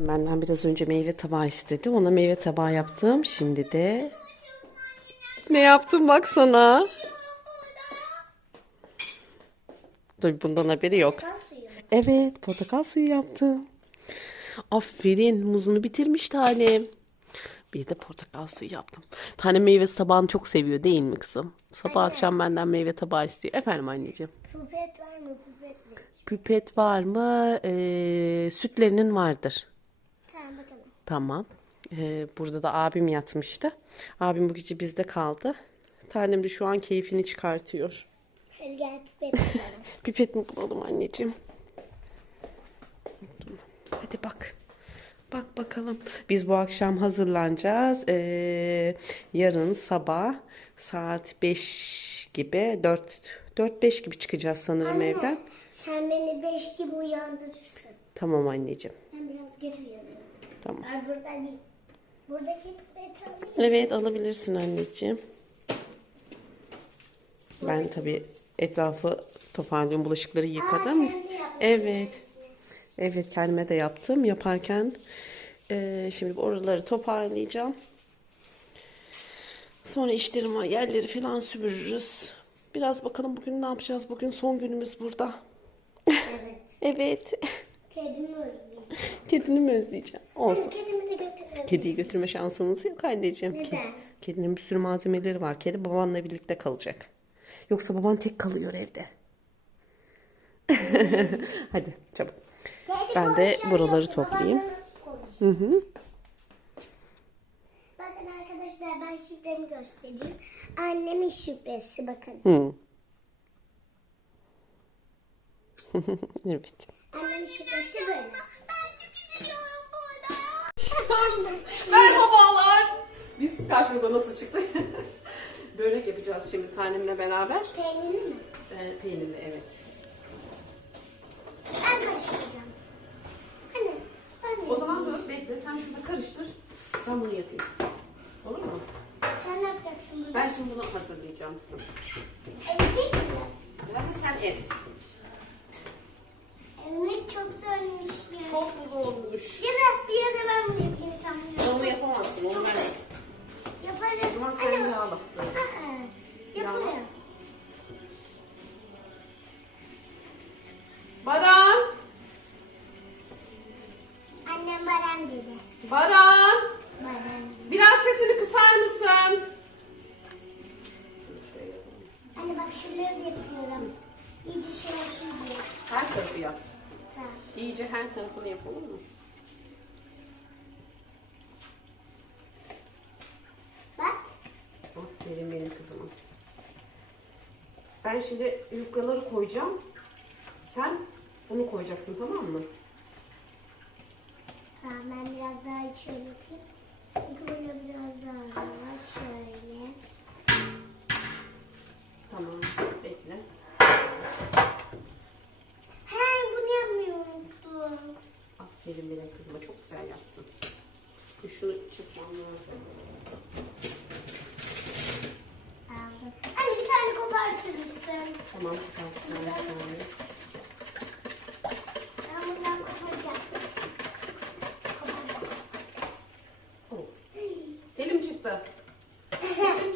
Benden biraz önce meyve tabağı istedi. Ona meyve tabağı yaptım. Şimdi de ne yaptım baksana. Dur bundan haberi yok. Evet portakal suyu yaptım. Aferin muzunu bitirmiş tanem. Bir de portakal suyu yaptım. Tane meyve tabağını çok seviyor değil mi kızım? Sabah akşam benden meyve tabağı istiyor. Efendim anneciğim. Pipet var mı? Pipetle. Pipet var mı? Ee, sütlerinin vardır. Tamam. Ee, burada da abim yatmıştı. Abim bu gece bizde kaldı. Tanem de şu an keyfini çıkartıyor. Hadi gel pipet bakalım. Pipet mi bulalım anneciğim? Hadi bak. Bak bakalım. Biz bu akşam hazırlanacağız. Ee, yarın sabah saat 5 gibi 4 4-5 gibi çıkacağız sanırım evden. Sen beni beş gibi uyandırırsın. Tamam anneciğim. Ben biraz geç uyanıyorum. Tamam. Ay burada. Buradaki. Evet alabilirsin anneciğim. Ben tabii etrafı toparlıyorum. Bulaşıkları yıkadım. yapmışsın Evet. Evet kendime de yaptım. Yaparken eee, şimdi oraları toparlayacağım. Sonra işlerim var. Yerleri falan süpürürüz. Biraz bakalım bugün ne yapacağız. Bugün son günümüz burada. Evet. Evet. Kedimi özleyeceğim. Kedini mi özleyeceğim? Olsun. Kedimi de götürelim. Kediyi götürme şansımız yok anneciğim. Neden? Ke- Kedinin bir sürü malzemeleri var. Kedi babanla birlikte kalacak. Yoksa baban tek kalıyor evde. Hadi çabuk. Kedi Ben de konuşan buraları toplayayım. nasıl? Hı hı. Bakın arkadaşlar ben şifremi göstereyim. Annemin şifresi bakın. Hı. evet. Annemin şifresi böyle. Merhabalar. Biz karşınıza nasıl çıktık? Börek yapacağız şimdi tanemle beraber. Peynirli mi? Ee, peynirli evet. Ben karıştıracağım. Hani ben O zaman dur bekle sen şurada karıştır. Ben bunu yapayım. Olur mu? Sen ne yapacaksın burada? Ben şimdi bunu hazırlayacağım kızım. Ezecek mi? De sen es. Ezmek çok zormuş. ya. Çok. Ya bir ya Ben şimdi yufkaları koyacağım. Sen bunu koyacaksın tamam mı? Tamam ben biraz daha şöyle yapayım. Çünkü böyle biraz daha var. Şöyle. Tamam. Bekle. He bunu yapmayı unuttum. Aferin benim kızıma. Çok güzel yaptın. Şunu çırpmam lazım. Aldım. Anne bir tane kopartır mısın? Tamam çıkartacağım bir saniye. Ben buradan. Oh.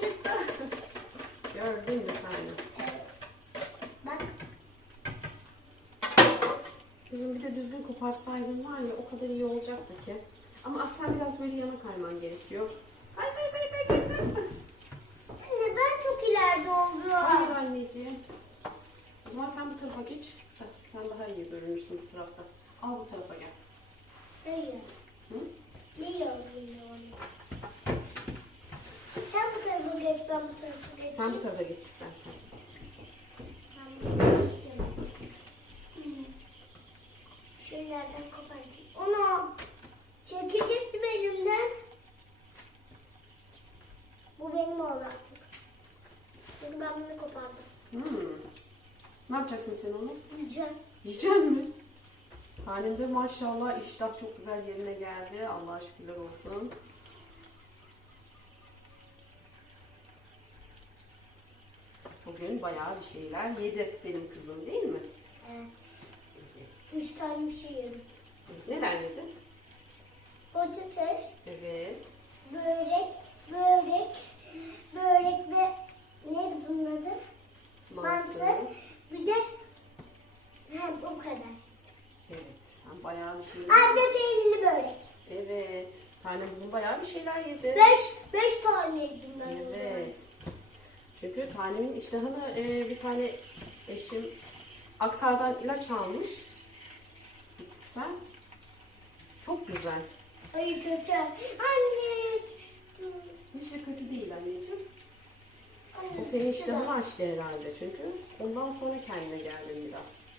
Çıktı. Gördün mü sen? Bak. Kızım bir de düzgün koparsaydın var ya o kadar iyi olacaktı ki. Ama aslen biraz böyle yana kayman gerekiyor. Kay kay kay kay kay. kay. Anne ben çok ileride Hayır oldum. anneciğim. O zaman sen bu tarafa geç. Sen- İyi görünürsün bu tarafta. Al bu tarafa gel. Hayır. Hı? Ne oluyor? Sen bu tarafa geç, ben bu tarafa geçeyim. Sen bu tarafa geç istersen. Ben bunu geçeceğim. Hı. Şu yerden kopartayım. Onu çekecektim elimden. Bu benim artık. Çünkü ben bunu kopardım. Hmm. Ne yapacaksın sen onu? Güzel. Yiyecek mi? Tanem de maşallah iştah çok güzel yerine geldi. Allah'a şükürler olsun. Bugün bayağı bir şeyler yedi benim kızım değil mi? Evet. Üç tane bir şey yedim. Neler yedi? Patates. Evet. Börek, börek, börek ve neydi bunun adı? Mantı. Mantı. Bir de Ha, bu kadar. Evet. Sen bayağı bir şeyler Anne peynirli börek. Evet. Tane bugün bayağı bir şeyler yedi. Beş, beş tane yedim ben. Evet. Çünkü tanemin iştahını e, bir tane eşim aktardan ilaç almış. Bitkisel. Çok güzel. Ay kötü. Anne. Hiç de kötü değil anneciğim. Anne, o senin şey iştahını açtı herhalde çünkü. Ondan sonra kendine geldin biraz.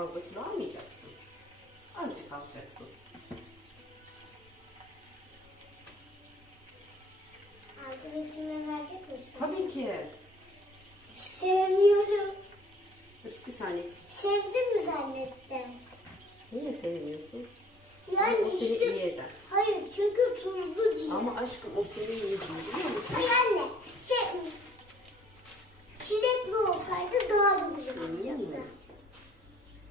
Fazla kilo almayacaksın. Azıcık alacaksın. Arkadaşıma verecek misin? Tabii ki. Seviyorum. Dur bir saniye. Sevdin mi zannettim? Niye sevmiyorsun? Yani o seni işte... iyi eder. Hayır çünkü tuzlu değil. Ama aşkım o seni iyi ediyor biliyor musun? Ay anne şey... Çilekli olsaydı daha da güzel olacaktı.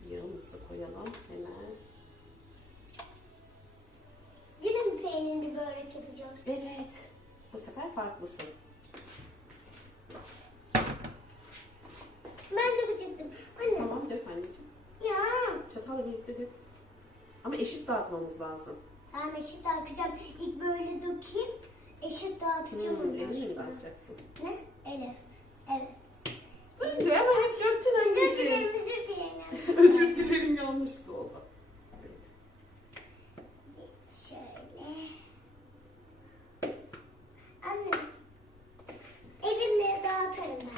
Yağımızı da koyalım hemen. Yine mi peynirli börek yapacağız? Evet. Bu sefer farklısın. Ben de dökecektim. Anne Tamam dök anneciğim. ya. Çatalla birlikte dök. Ama eşit dağıtmamız lazım. Tamam eşit dağıtacağım. İlk böyle dökeyim. Eşit dağıtacağım Hmm, elini mi dağıtacaksın? Ne? Elif. Evet. Dur diyor ama hep döktün Özür anneciğim. dilerim, özür dilerim. Özür dilerim yanlışlıkla oldu. Evet. Şöyle. Anne. Elimle dağıtırım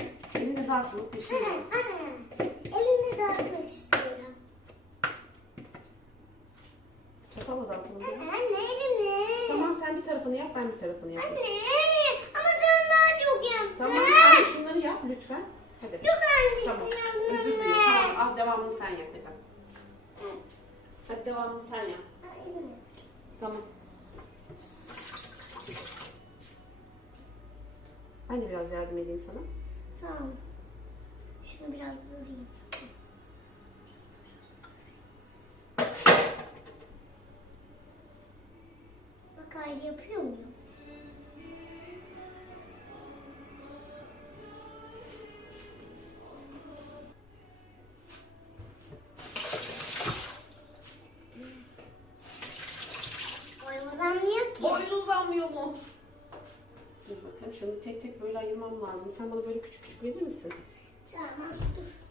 dağıtılıp bir şey Anne, yok. anne. Elimle dağıtmak istiyorum. Çatalla dağıtalım. Anne, anne elimle. Tamam sen bir tarafını yap ben bir tarafını yapayım. Anne. Ama sen daha çok yaptın. Tamam sen de şunları yap lütfen. Hadi. Çok anne. Tamam. Özür dilerim. Tamam al devamını sen yap hadi. Hadi devamını sen yap. Tamam. Ben de biraz yardım edeyim sana. Tamam. Şunu biraz böleyim. Bak ayrı yapıyor muyum? Boyun tek tek böyle ayırmam lazım. Sen bana böyle küçük küçük verir misin? Tamam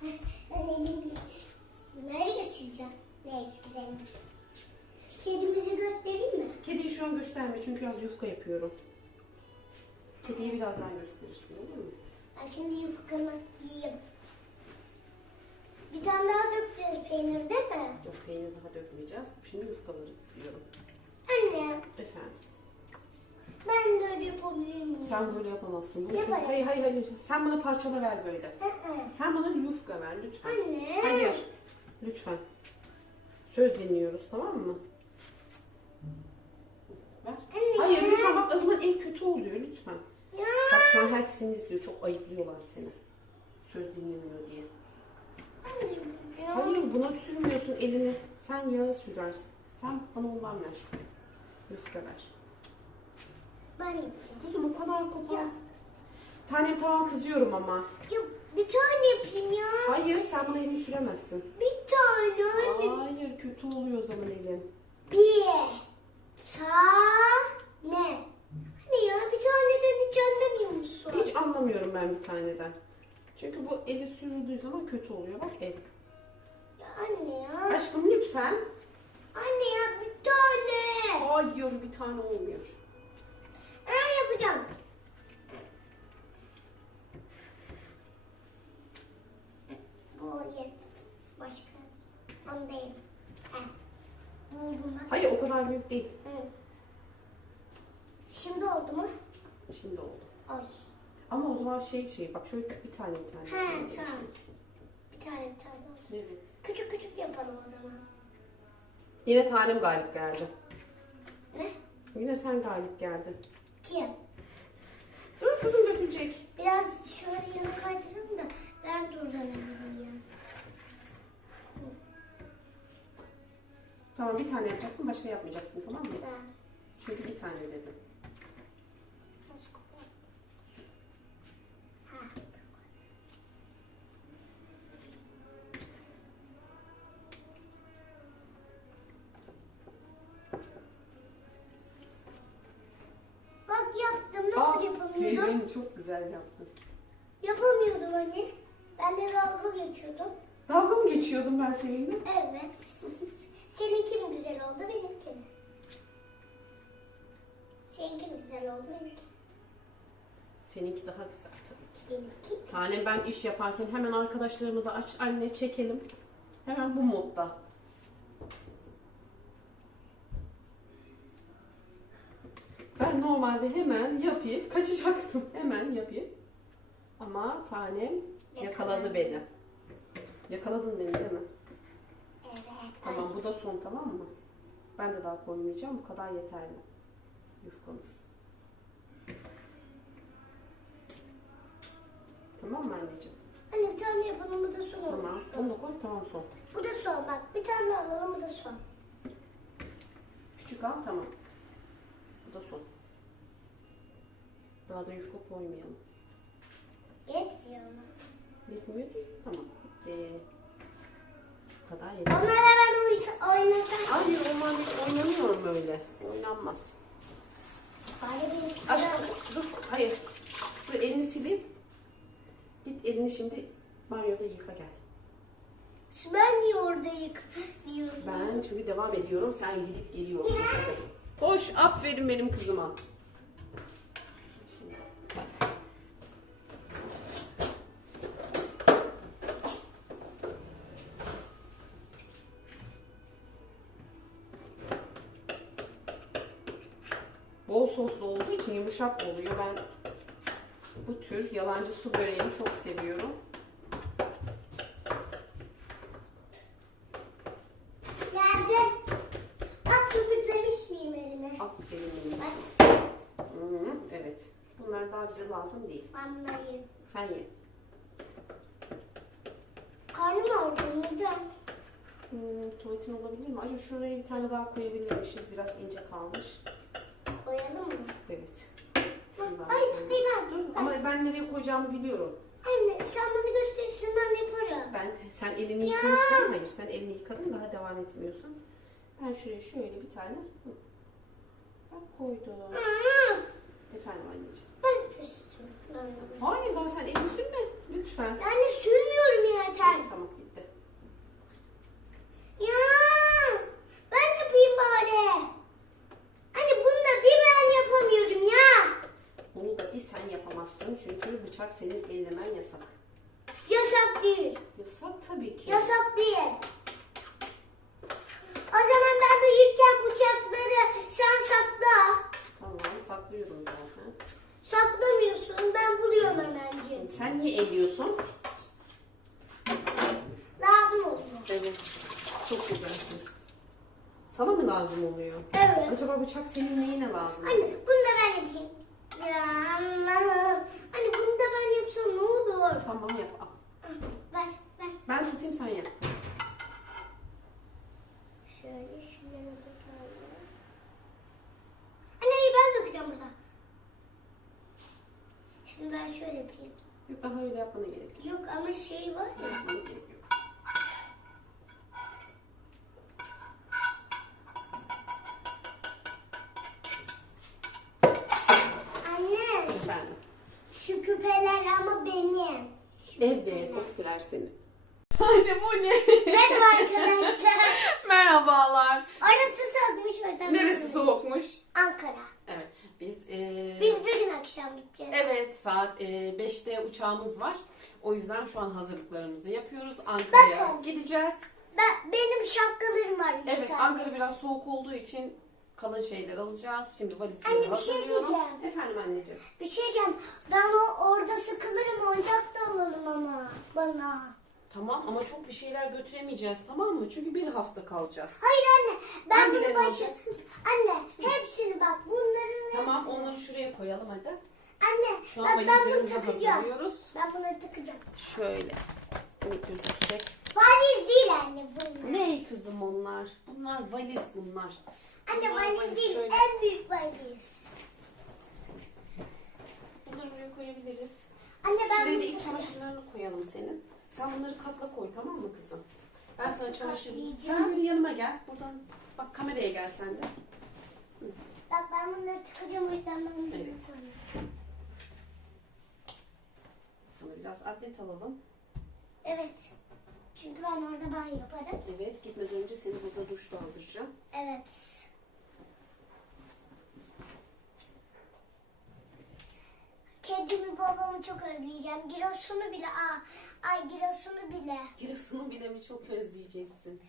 dur. Ben elimi nereye sileceğim? Neyse güzelim. Kedimizi göstereyim mi? Kediyi şu an gösterme çünkü biraz yufka yapıyorum. Kediyi birazdan gösterirsin olur mu? Ben şimdi yufkamı yiyeyim. Bir tane daha dökeceğiz peynir değil mi? Yok peynir daha dökmeyeceğiz. Şimdi yufkaları istiyorum. Anne Efendim. Ben de öyle yapabilir miyim? Sen böyle yapamazsın. Bunu Yaparım. çok... Hayır hayır hayır. Sen bana parçala ver böyle. Hı hı. Sen bana yufka ver lütfen. Anne. Hayır. Lütfen. Söz dinliyoruz tamam mı? Ver. Anne. Hayır lütfen bak o zaman en kötü oluyor lütfen. Ya. Bak şu an herkes seni izliyor. Çok ayıplıyorlar seni. Söz dinlemiyor diye. Anne. Ya. Hayır buna sürmüyorsun elini. Sen yağı sürersin. Sen bana ondan ver. Yufka ver. Ben yapayım. Kuzum o kadar kopar. Ya. Tanem tamam kızıyorum ama. Ya bir tane yapayım ya. Hayır sen bana elini süremezsin. Bir tane. Hayır kötü oluyor o zaman elin. Bir tane. Anne ya bir taneden hiç anlamıyor musun? Hiç anlamıyorum ben bir taneden. Çünkü bu eli sürüldüğü zaman kötü oluyor. Bak el. Ya anne ya. Aşkım lütfen. Anne ya bir tane. Hayır bir tane olmuyor. Yapacağım. Bu yet. Başka. Onu değil. Heh. Buldum bak. Hayır o kadar büyük değil. Hı. Şimdi oldu mu? Şimdi oldu. Ay. Ama o zaman şey şey bak şöyle bir tane bir tane. He yapalım. tamam. Bir tane bir tane oldu. Evet. Küçük küçük yapalım o zaman. Yine tanem galip geldi. Ne? Yine sen galip geldin. Kim? Dur kızım dökülecek. Biraz şöyle yana kaydırayım da ben uzanabileyim. Tamam bir tane yapacaksın başka yapmayacaksın tamam mı? Ben. Çünkü bir tane ödedim. Güzel yaptın. Yapamıyordum anne. Ben de dalga geçiyordum. Dalga mı geçiyordum ben seninle? Evet. Seninki mi güzel oldu benimki mi? Seninki mi güzel oldu benimki? Seninki daha güzel tabii ki. Benimki. Tanem ben iş yaparken hemen arkadaşlarımı da aç anne çekelim. Hemen bu modda. Ben normalde hemen yapayım. Kaçacaktım. Hemen yapayım. Ama tanem yakaladı beni. Yakaladın beni değil mi? Evet. Tamam bu da son tamam mı? Ben de daha koymayacağım. Bu kadar yeterli. Yufkamız. Tamam mı anneciğim? Anne bir tane yapalım bu da son olsun. Tamam. Onu da koy. Tamam son. Bu da son bak. Bir tane alalım bu da son. Küçük al tamam. Bu da son. Daha da yufka koymayalım. Yetmiyor mu? Yetmiyor değil. Tamam. Bitti. Bu kadar yeter. Onlara ben oynasam. Hayır onlar oynamıyorum öyle. Oynanmaz. Benim Aç, dur. Hayır. Dur elini sileyim. Git elini şimdi banyoda yıka gel. Ben niye orada yıkıyorum? Ben çünkü devam ediyorum. Sen gidip geliyorsun. Hoş. Aferin benim kızıma. Bol soslu olduğu için yumuşak oluyor. Ben bu tür yalancı su böreğini çok seviyorum. Nerede? Bak köpüklemiş miyim elime? Aferin benim Bak kızıma. Hı, evet. Bunlar daha bize lazım değil. anlayayım. Sen ye. Karnım ağrıyor neden? Hmm, tuvaletin olabilir mi? Acaba şuraya bir tane daha koyabilirmişiz. Biraz ince kalmış. Koyalım mı? Evet. Ay, Şundan ay koyayım. ben. Dur ama ben nereye koyacağımı biliyorum. Anne sen bana gösterirsin ben yaparım. Ben sen elini yıkamıştın. Hayır sen elini yıkadın daha devam etmiyorsun. Ben şuraya şöyle bir tane hı. bak koydum. Aa, Efendim anneciğim. ben istiyorum. Hayır daha sen elini sürme. Lütfen. Yani sürmüyorum yeter. Tamam bitti. Ya ben yapayım bari. Anne bunu da bir ben yapamıyorum ya. Bunu da bir sen yapamazsın. Çünkü bıçak senin ellemen yasak değil. Yasak tabii ki. Yasak değil. O zaman ben büyükken bıçakları sen sakla. Tamam saklıyorum zaten. Saklamıyorsun ben buluyorum hemencik. Sen niye ediyorsun? Lazım oluyor. Evet. Çok güzelsin. Sana mı lazım oluyor? Evet. Acaba bıçak senin neyine lazım? Anne bunu da ben yapayım. Ya Allah'ım. Anne bunu da ben yapsam ne olur? Tamam yap. al. Ver ver. Ben tutayım sen yap. Şöyle şunları da koyalım. Anne iyi ben dökeceğim burada. Şimdi ben şöyle yapayım. Yok daha öyle yapmana gerek yok. Yok ama şey var ya. Yapmana gerek yok. Anne Efendim. şu küpeler ama benim. Şu Evet, küpeler. o küpeler senin. Anne bu ne? Merhaba arkadaşlar. Merhabalar. Orası soğukmuş oradan. Neresi soğukmuş? Ankara. Evet. Biz eee, Biz bir gün akşam gideceğiz. Evet saat 5'te uçağımız var. O yüzden şu an hazırlıklarımızı yapıyoruz. Ankara'ya Bakın. gideceğiz. Ben, benim şapkalarım var üç Evet tane. Ankara biraz soğuk olduğu için kalın şeyler alacağız. Şimdi valizimi Anne, bir şey hazırlıyorum. diyeceğim. Efendim anneciğim. Bir şey diyeceğim. Ben o orada sıkılırım oyuncak da alalım ama bana. Tamam ama çok bir şeyler götüremeyeceğiz tamam mı? Çünkü bir hafta kalacağız. Hayır anne ben Hangilerini bunu başı... alacaksın? Anne hepsini bak bunların Tamam hepsini. onları şuraya koyalım hadi. Anne Şu an bak ben bunu valizlerimizi takacağım. hazırlıyoruz. Ben bunları takacağım. Şöyle. Minik gözüksek. Valiz değil anne bunlar. Ne kızım onlar? Bunlar valiz bunlar. Anne Bunlar valiz değil Şöyle. en büyük valiz. Bunları buraya koyabiliriz. Anne ben Şuraya da bunu iç çamaşırlarını koyalım senin. Sen bunları katla koy tamam mı kızım? Ben sana çamaşır... katlayacağım? Sen böyle yanıma gel. Buradan bak kameraya gel sen de. Bak ben bunları takacağım o yüzden ben bunları Evet. takacağım. Sana biraz atlet alalım. Evet. Çünkü ben orada banyo yaparım. Evet gitmeden önce seni burada duşla aldıracağım. Evet. Kedimi babamı çok özleyeceğim. Girosunu bile. Aa, ay girosunu bile. Giresun'u bile mi çok özleyeceksin?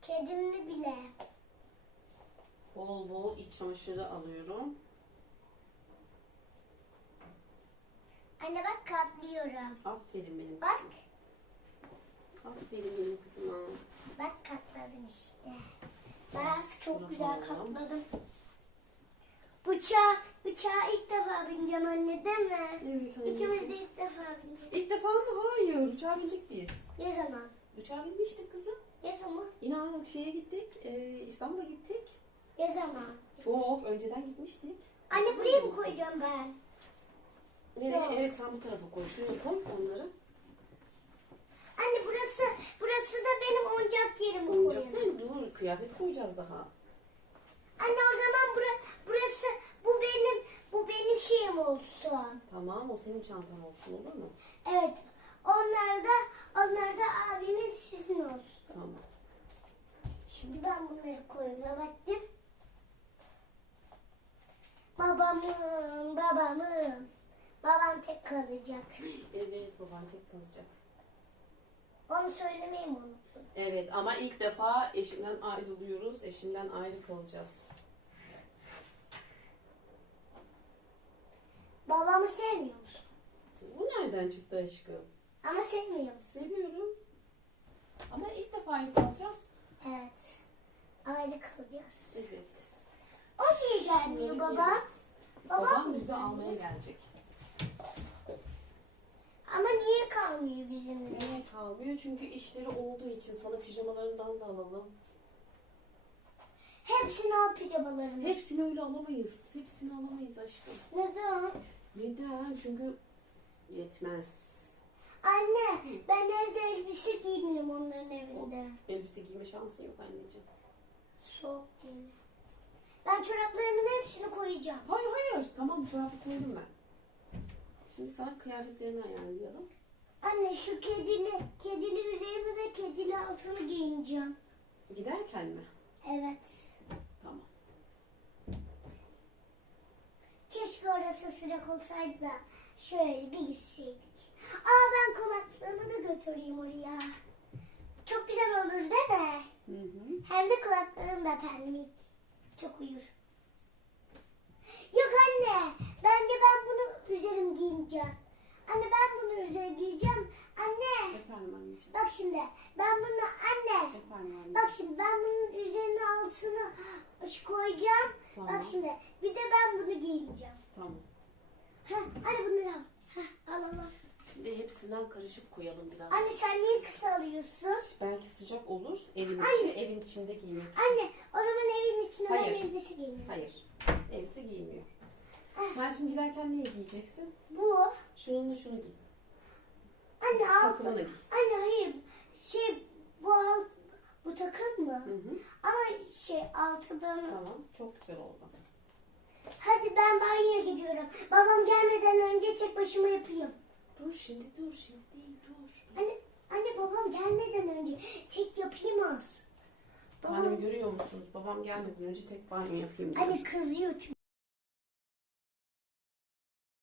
Kedimi bile. Bol bol iç çamaşırı alıyorum. Anne bak katlıyorum. Aferin benim Bak. kızım. Aferin benim kızıma. Bak katladım işte. Bak çok güzel katladım. Bıçağı, bıçağa ilk defa bineceğim anne değil mi? Evet İkimiz anneciğim. de ilk defa bineceğiz. İlk defa mı? Hayır. Uçağa bindik biz. Ne zaman? Uçağa binmiştik kızım. Ne zaman? İnan şeye gittik. E, İstanbul'a gittik. Ne zaman? Çok önceden gitmiştik. Anne buraya mı koyacağım ben? Nereye? Evet sen bu tarafa koy. Şuraya koy onları. Anne burası, burası da benim oyuncak yerim Oyuncak koyayım. değil mi? Dur kıyafet koyacağız daha. Anne o zaman bura, burası, bu benim, bu benim şeyim olsun. Tamam o senin çantan olsun olur mu? Evet. Onlar da, onlar da abimin sizin olsun. Tamam. Şimdi ben bunları koymaya baktım. Babamın, babamın. Babam tek kalacak. Evet baban tek kalacak. Onu söylemeyi mi unuttum? Evet ama ilk defa eşimden ayrılıyoruz. Eşimden ayrı kalacağız. Babamı sevmiyor musun? Bu nereden çıktı aşkım? Ama sevmiyor musun? Seviyorum. Ama ilk defa ayrı kalacağız. Evet. Ayrı kalacağız. Evet. O niye gelmiyor Şimdi baba? gidiyoruz. Babam Babam bizi almaya gelecek. Ama niye kalmıyor bizimle? Niye kalmıyor? Çünkü işleri olduğu için sana pijamalarından da alalım. Hepsini al pijamalarını. Hepsini öyle alamayız. Hepsini alamayız aşkım. Neden? Neden? Çünkü yetmez. Anne ben evde elbise giyinirim onların evinde. Elbise giyme şansın yok anneciğim. Soğuk değil. Ben çoraplarımın hepsini koyacağım. Hayır hayır. Tamam çorabı koydum ben. Şimdi sana kıyafetlerini ayarlayalım. Anne şu kedili, kedili üzerimi ve kedili altını giyineceğim. Giderken mi? Evet. Tamam. Keşke orası sıcak olsaydı da şöyle bir gitseydik. Aa ben kulaklığımı da götüreyim oraya. Çok güzel olur değil mi? Hı hı. Hem de kulaklığım da pembik. Çok uyur. Yok anne. Bence ben bunu üzerim giyineceğim. Anne ben bunu üzerime giyeceğim. Anne. Efendim anneciğim. Bak şimdi. Ben bunu anne. Efendim anneciğim. Bak şimdi ben bunun üzerine altına koyacağım. Tamam. Bak şimdi. Bir de ben bunu giyineceğim. Tamam. Heh, anne bunları al. Heh, al al al. Şimdi hepsinden karışık koyalım biraz. Anne sen niye kısa alıyorsun? Belki sıcak olur. Evin Anne. içi, evin içinde giymek. Anne o zaman evin içine ben Hayır. elbise giyinirim. Hayır. Elbise giymiyor. Sen şimdi giderken neyi giyeceksin? Bu. Şununla şunu giy. Anne al. Takımını giy. Anne hayır. Şey bu alt bu takım mı? Hı hı. Ama şey altı bana. Tamam. Çok güzel oldu. Hadi ben banyoya gidiyorum. Babam gelmeden önce tek başıma yapayım. Dur şimdi dur. Şimdi değil dur. Anne anne babam gelmeden önce tek yapayım az. Babam Hanım görüyor musunuz? Babam gelmeden önce tek banyo yapayım diyor. anne kızıyor çünkü.